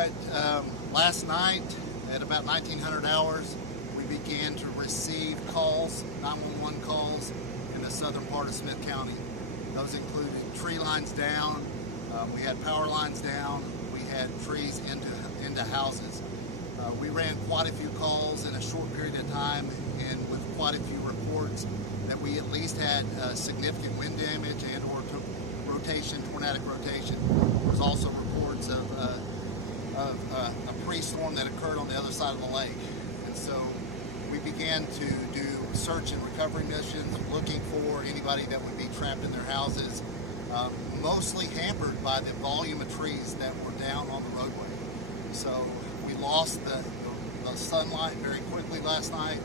right, last night at about 1900 hours, we began to receive calls, 911 calls in the southern part of Smith County. Those included tree lines down, we had power lines down, we had trees into houses. We ran quite a few calls in a short period of time, and with quite a few reports that we at least had significant wind damage and or tornadic rotation. There was also reports of a pre-storm that occurred on the other side of the lake. And so we began to do search and recovery missions, looking for anybody that would be trapped in their houses, mostly hampered by the volume of trees that were down on the roadway. So we lost the sunlight very quickly last night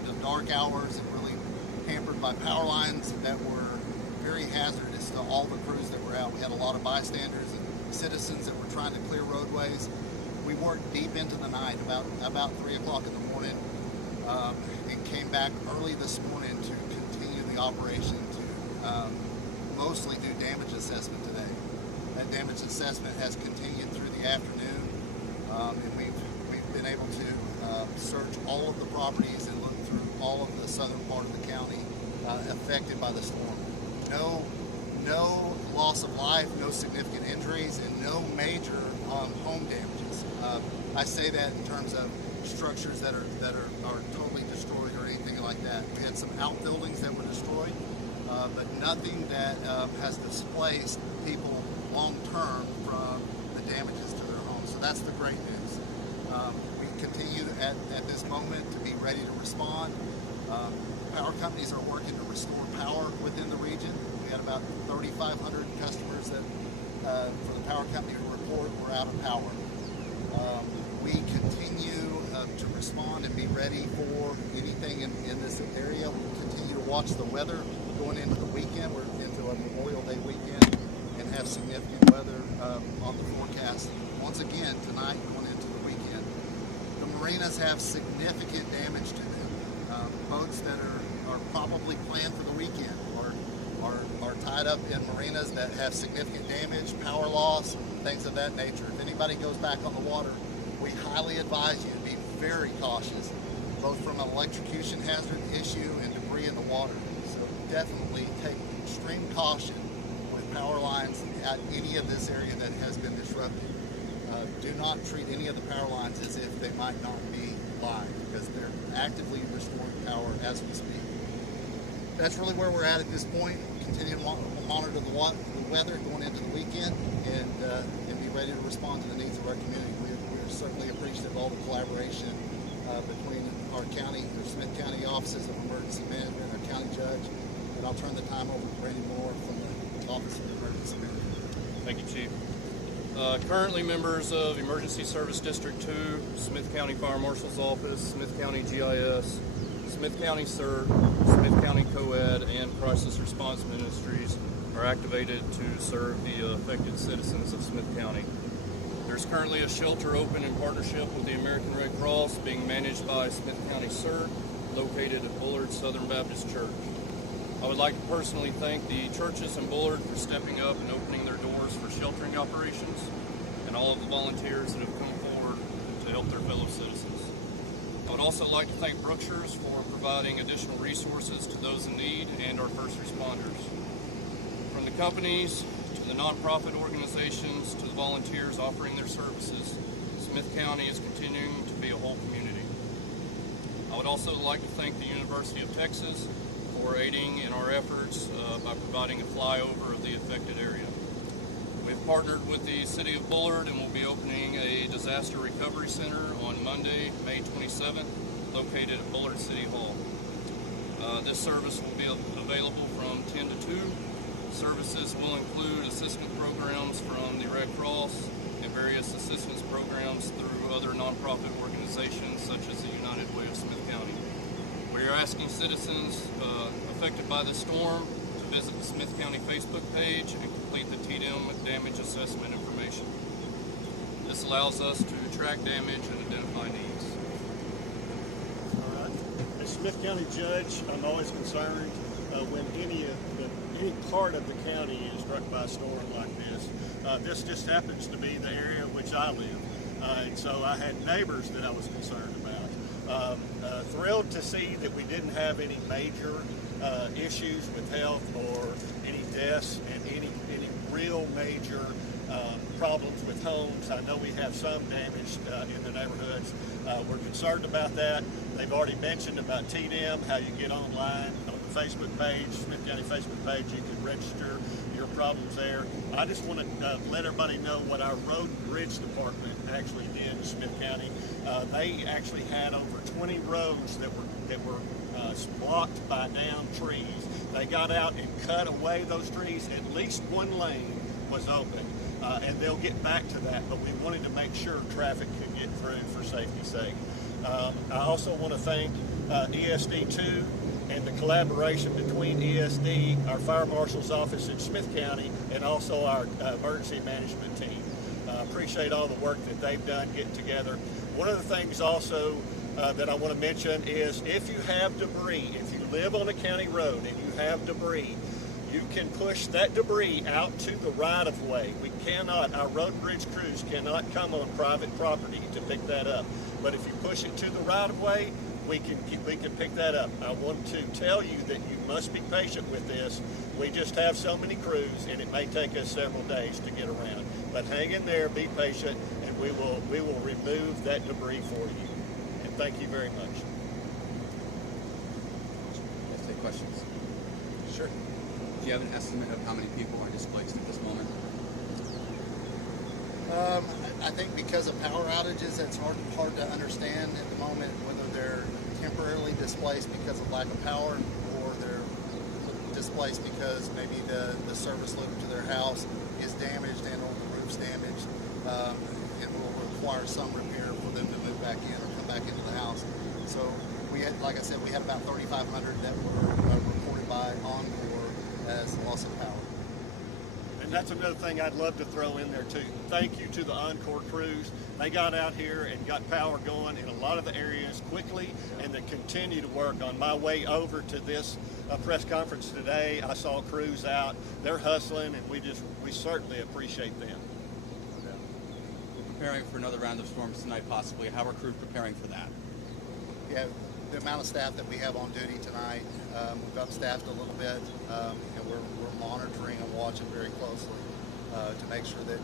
in the dark hours, and really hampered by power lines that were very hazardous to all the crews that were out. We had a lot of bystanders and citizens that were trying to clear roadways. We worked deep into the night, about 3 o'clock in the morning, and came back early this morning to continue the operation to mostly do damage assessment today. That damage assessment has continued through the afternoon, and we've been able to search all of the properties and look through all of the southern part of the county affected by the storm. No loss of life, no significant injuries, and no major home damages. I say that in terms of structures that are totally destroyed or anything like that. We had some outbuildings that were destroyed, but nothing that has displaced people long term from the damages to their homes. So that's the great news. We continue at this moment to be ready to respond. Power companies are working to restore power within the region. We had about 3,500 customers that, for the power company to report, were out of power. We continue to respond and be ready for anything in this area. We'll continue to watch the weather going into the weekend. We're into a Memorial Day weekend and have significant weather on the forecast. Once again, tonight going into the weekend. The marinas have significant damage to them. Boats that are probably planned for the weekend are tied up in marinas that have significant damage, power loss, things of that nature. If anybody goes back on the water, we highly advise you to be very cautious, both from an electrocution hazard issue and debris in the water. So definitely take extreme caution with power lines at any of this area that has been disrupted. Do not treat any of the power lines as if they might not be live, because they're actively restoring power as we speak. That's really where we're at this point. Continue to monitor the weather going into the weekend, and be ready to respond to the needs of our community. We're certainly appreciative of all the collaboration between our county, the Smith County offices of emergency management, our county judge, and I'll turn the time over to Randy Moore from the Office of Emergency Management. Thank you, Chief. Currently members of Emergency Service District 2, Smith County Fire Marshal's Office, Smith County GIS, Smith County CERT, Smith County Co-Ed, and Crisis Response Ministries are activated to serve the affected citizens of Smith County. There's currently a shelter open in partnership with the American Red Cross being managed by Smith County CERT, located at Bullard Southern Baptist Church. I would like to personally thank the churches in Bullard for stepping up and opening their doors for sheltering operations, and all of the volunteers that have come forward to help their fellow citizens. I would also like to thank Brookshires for providing additional resources to those in need and our first responders. From the companies to the nonprofit organizations to the volunteers offering their services, Smith County is continuing to be a whole community. I would also like to thank the University of Texas for aiding in our efforts by providing a flyover of the affected area. We've partnered with the City of Bullard and will be opening a disaster recovery center on Monday, May 27th, located at Bullard City Hall. This service will be available from 10 to 2. Services will include assistance programs from the Red Cross and various assistance programs through other nonprofit organizations such as the United Way of Smith County. We are asking citizens affected by the storm to visit the Smith County Facebook page and complete the TDM damage assessment information. This allows us to track damage and identify needs. All right. As Smith County Judge, I'm always concerned when any part of the county is struck by a storm like this. This just happens to be the area in which I live. and so I had neighbors that I was concerned about. Thrilled to see that we didn't have any major issues with health or any deaths and any real major problems with homes. I know we have some damage in the neighborhoods. We're concerned about that. They've already mentioned about TDM, how you get online on the Facebook page, Smith County Facebook page. You can register your problems there. I just want to let everybody know what our Road and Bridge Department actually did in Smith County. They actually had over 20 roads that were blocked by downed trees. They got out and cut away those trees. At least one lane was open, and they'll get back to that, but we wanted to make sure traffic could get through for safety's sake. I also want to thank ESD2 and the collaboration between ESD, our Fire Marshal's office in Smith County, and also our emergency management team. Appreciate all the work that they've done getting together. One of the things also that I want to mention is if you have debris, if you live on a county road and you have debris, you can push that debris out to the right-of-way. We cannot, our road and bridge crews cannot come on private property to pick that up. But if you push it to the right-of-way, we can pick that up. I want to tell you that you must be patient with this. We just have so many crews, and it may take us several days to get around. But hang in there, be patient, and we will remove that debris for you. And thank you very much. Let's take questions. Sure. Do you have an estimate of how many people are displaced at this moment? I think because of power outages, it's hard to understand at the moment whether they're temporarily displaced because of lack of power or they're displaced because maybe the service loop to their house is damaged and or the roof's damaged. It will require some repair for them to move back in or come back into the house. So we had, like I said, we had about 3,500 that were reported by Encore as loss of power. And that's another thing I'd love to throw in there too. Thank you to the Encore crews. They got out here and got power going in a lot of the areas quickly, and they continue to work. On my way over to this press conference today, I saw crews out. They're hustling, and we certainly appreciate them. We're preparing for another round of storms tonight, possibly. How are crews preparing for that? Yeah, the amount of staff that we have on duty tonight, we've upstaffed a little bit, and we're monitoring and watching very closely to make sure that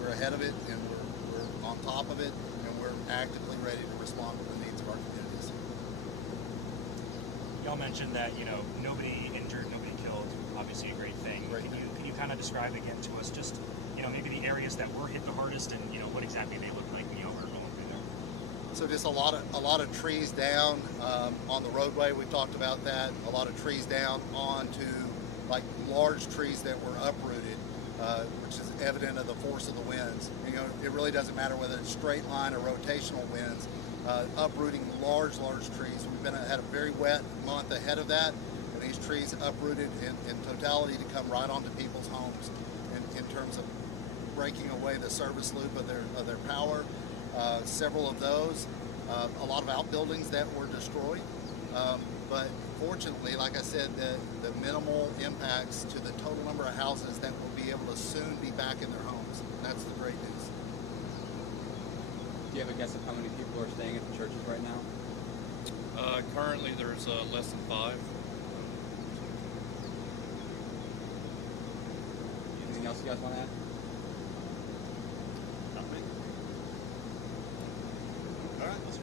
we're ahead of it and we're on top of it and we're actively ready to respond to the needs of our communities. Y'all mentioned that, nobody injured, nobody killed, obviously a great thing. Great. Can you kind of describe again to us just, maybe the areas that were hit the hardest and, what exactly they look like when y'all were going through there? So just a lot of trees down on the roadway. We talked about that. A lot of trees down onto like large trees that were uprooted, which is evident of the force of the winds. It really doesn't matter whether it's straight line or rotational winds. Uprooting large trees. We've had a very wet month ahead of that, and these trees uprooted in totality to come right onto people's homes in terms of breaking away the service loop of their power. Several of those, a lot of outbuildings that were destroyed, but fortunately, like I said, the minimal impacts to the total number of houses that will be able to soon be back in their homes. And that's the great news. Do you have a guess of how many people are staying at the churches right now? Currently, there's less than 5. Anything else you guys want to add?